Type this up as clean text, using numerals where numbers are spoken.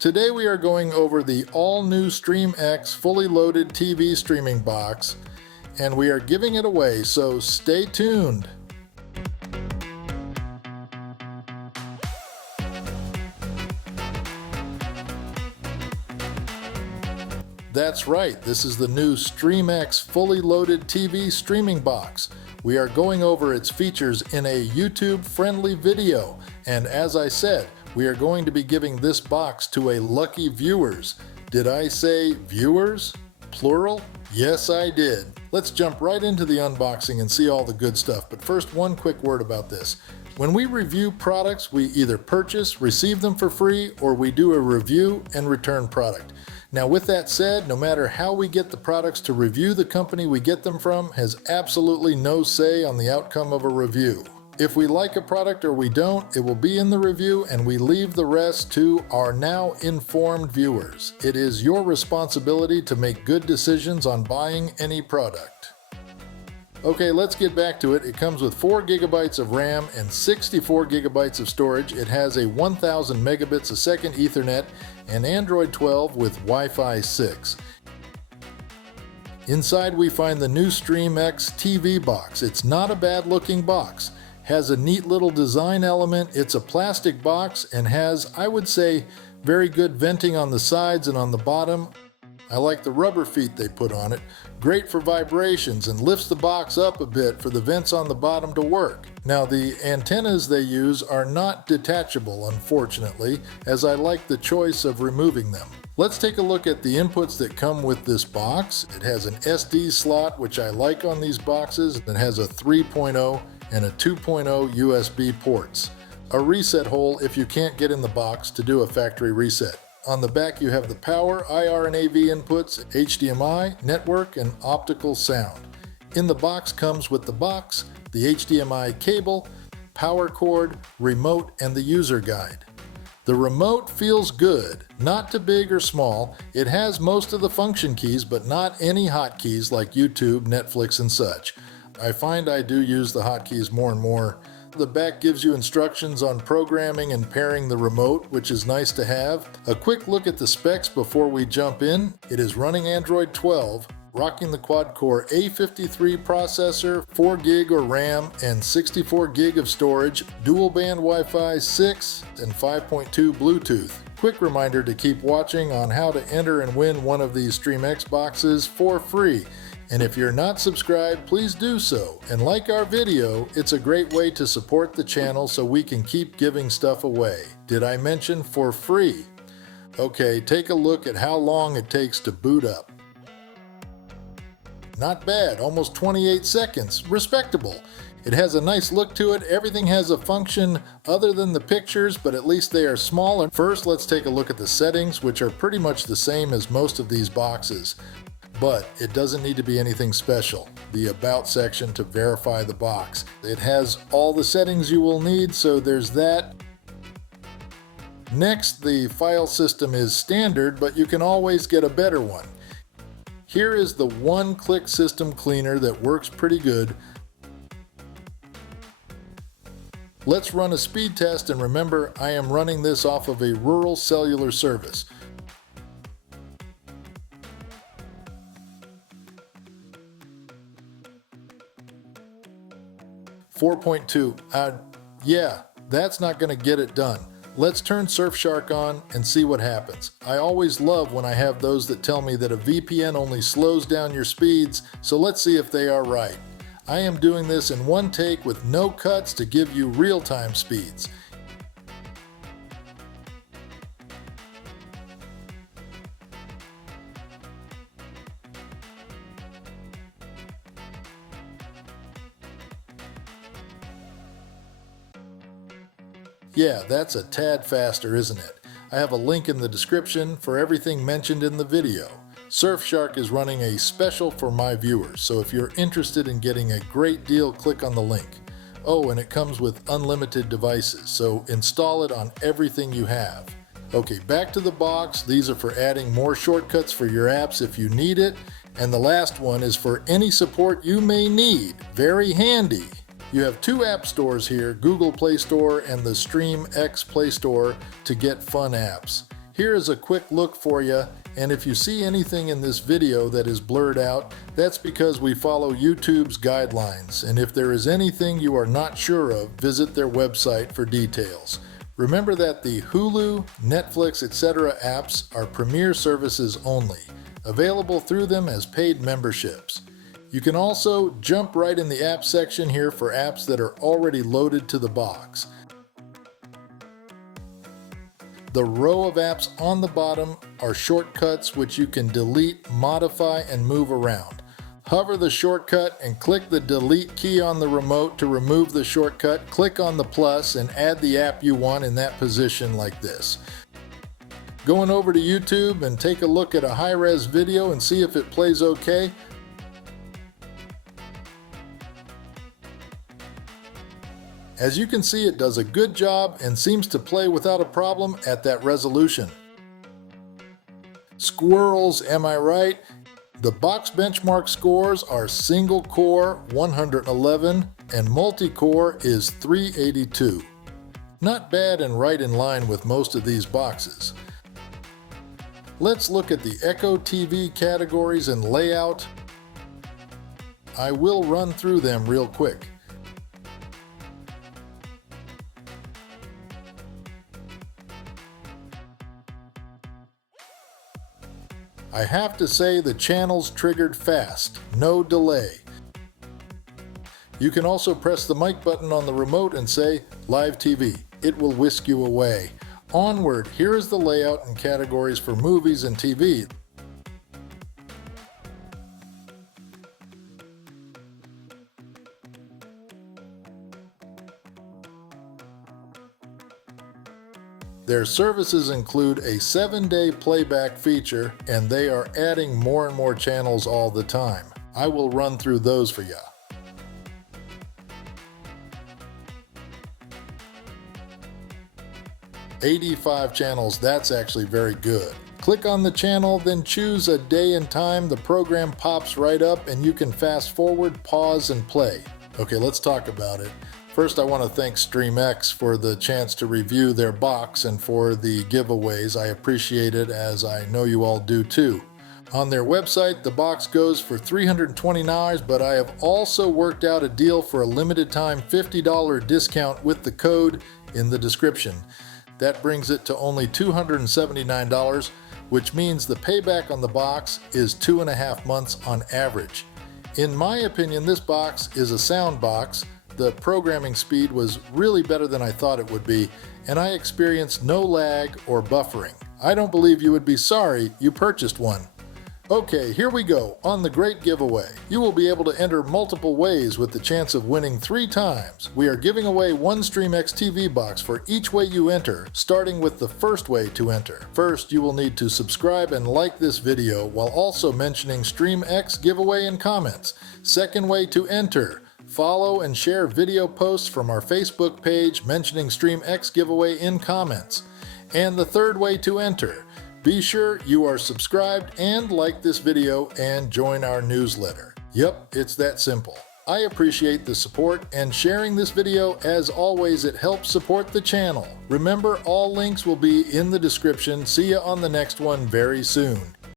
Today we are going over the all-new StreamX fully loaded TV streaming box, and we are giving it away, so stay tuned. That's right, this is the new StreamX fully loaded TV streaming box. We are going over its features in a YouTube-friendly video, and as I said, we are going to be giving this box to a lucky viewers. Did I say viewers? Plural? Yes, I did. Let's jump right into the unboxing and see all the good stuff, but first, one quick word about this. When we review products, we either purchase, receive them for free, or we do a review and return product. Now with that said, no matter how we get the products to review, the company we get them from has absolutely no say on the outcome of a review. If we like a product or we don't, it will be in the review and we leave the rest to our now informed viewers. It is your responsibility to make good decisions on buying any product. Okay, let's get back to it. It comes with 4 gigabytes of RAM and 64 gigabytes of storage. It has a 1000 megabits a second Ethernet and Android 12 with Wi-Fi 6. Inside we find the new StreamX TV box. It's not a bad looking box. Has a neat little design element. It's a plastic box and has, I would say, very good venting on the sides and on the bottom. I like the rubber feet they put on it. Great for vibrations and lifts the box up a bit for the vents on the bottom to work. Now the antennas they use are not detachable, unfortunately, as I like the choice of removing them. Let's take a look at the inputs that come with this box. It has an SD slot, which I like on these boxes. It has a 3.0 and a 2.0 USB ports. A reset hole if you can't get in the box to do a factory reset. On the back you have the power, IR and AV inputs, HDMI, network, and optical sound. In the box comes with the box, the HDMI cable, power cord, remote, and the user guide. The remote feels good, not too big or small. It has most of the function keys, but not any hotkeys like YouTube, Netflix, and such. I find I do use the hotkeys more and more. The back gives you instructions on programming and pairing the remote, which is nice to have. A quick look at the specs before we jump in. It is running Android 12, rocking the quad-core A53 processor, 4 gig of RAM, and 64 gig of storage, dual-band Wi-Fi 6, and 5.2 Bluetooth. Quick reminder to keep watching on how to enter and win one of these StreamX boxes for free. And if you're not subscribed, please do so. And like our video, it's a great way to support the channel so we can keep giving stuff away. Did I mention for free? Okay, take a look at how long it takes to boot up. Not bad, almost 28 seconds. Respectable. It has a nice look to it. Everything has a function other than the pictures, but at least they are small. And first, let's take a look at the settings, which are pretty much the same as most of these boxes. But it doesn't need to be anything special. The About section to verify the box. It has all the settings you will need, so there's that. Next, the file system is standard, but you can always get a better one. Here is the one-click system cleaner that works pretty good. Let's run a speed test, and remember, I am running this off of a rural cellular service. 4.2. Yeah, that's not going to get it done. Let's turn Surfshark on and see what happens. I always love when I have those that tell me that a VPN only slows down your speeds, so let's see if they are right. I am doing this in one take with no cuts to give you real-time speeds. Yeah, that's a tad faster, isn't it? I have a link in the description for everything mentioned in the video. Surfshark is running a special for my viewers, so if you're interested in getting a great deal, click on the link. Oh, and it comes with unlimited devices, so install it on everything you have. Okay, back to the box. These are for adding more shortcuts for your apps if you need it. And the last one is for any support you may need. Very handy. You have 2 app stores here, Google Play Store and the StreamX Play Store, to get fun apps. Here is a quick look for you, and if you see anything in this video that is blurred out, that's because we follow YouTube's guidelines, and if there is anything you are not sure of, visit their website for details. Remember that the Hulu, Netflix, etc. apps are premier services only, available through them as paid memberships. You can also jump right in the app section here for apps that are already loaded to the box. The row of apps on the bottom are shortcuts which you can delete, modify, and move around. Hover the shortcut and click the delete key on the remote to remove the shortcut. Click on the plus and add the app you want in that position like this. Going over to YouTube and take a look at a high-res video and see if it plays okay. As you can see, it does a good job and seems to play without a problem at that resolution. Squirrels, am I right? The box benchmark scores are single core 111 and multi-core is 382. Not bad and right in line with most of these boxes. Let's look at the Echo TV categories and layout. I will run through them real quick. I have to say the channels triggered fast, no delay. You can also press the mic button on the remote and say Live TV. It will whisk you away. Onward, here is the layout and categories for movies and TV. Their services include a 7-day playback feature, and they are adding more and more channels all the time. I will run through those for you. "85 channels, that's actually very good. Click on the channel, then choose a day and time. The program pops right up and you can fast forward, pause, and play. Okay, let's talk about it. First, I want to thank StreamX for the chance to review their box and for the giveaways. I appreciate it, as I know you all do too. On their website, the box goes for $320, but I have also worked out a deal for a limited time $50 discount with the code in the description. That brings it to only $279, which means the payback on the box is 2.5 months on average. In my opinion, this box is a sound box. The programming speed was really better than I thought it would be, and I experienced no lag or buffering. I don't believe you would be sorry you purchased one. Okay, here we go on the great giveaway. You will be able to enter multiple ways with the chance of winning 3 times. We are giving away one StreamX TV box for each way you enter, starting with the first way to enter. First, you will need to subscribe and like this video while also mentioning StreamX giveaway in comments. Second way to enter, follow and share video posts from our Facebook page mentioning StreamX giveaway in comments. And the third way to enter, be sure you are subscribed and like this video and join our newsletter. Yep, it's that simple. I appreciate the support and sharing this video. As always, it helps support the channel. Remember, all links will be in the description. See you on the next one very soon.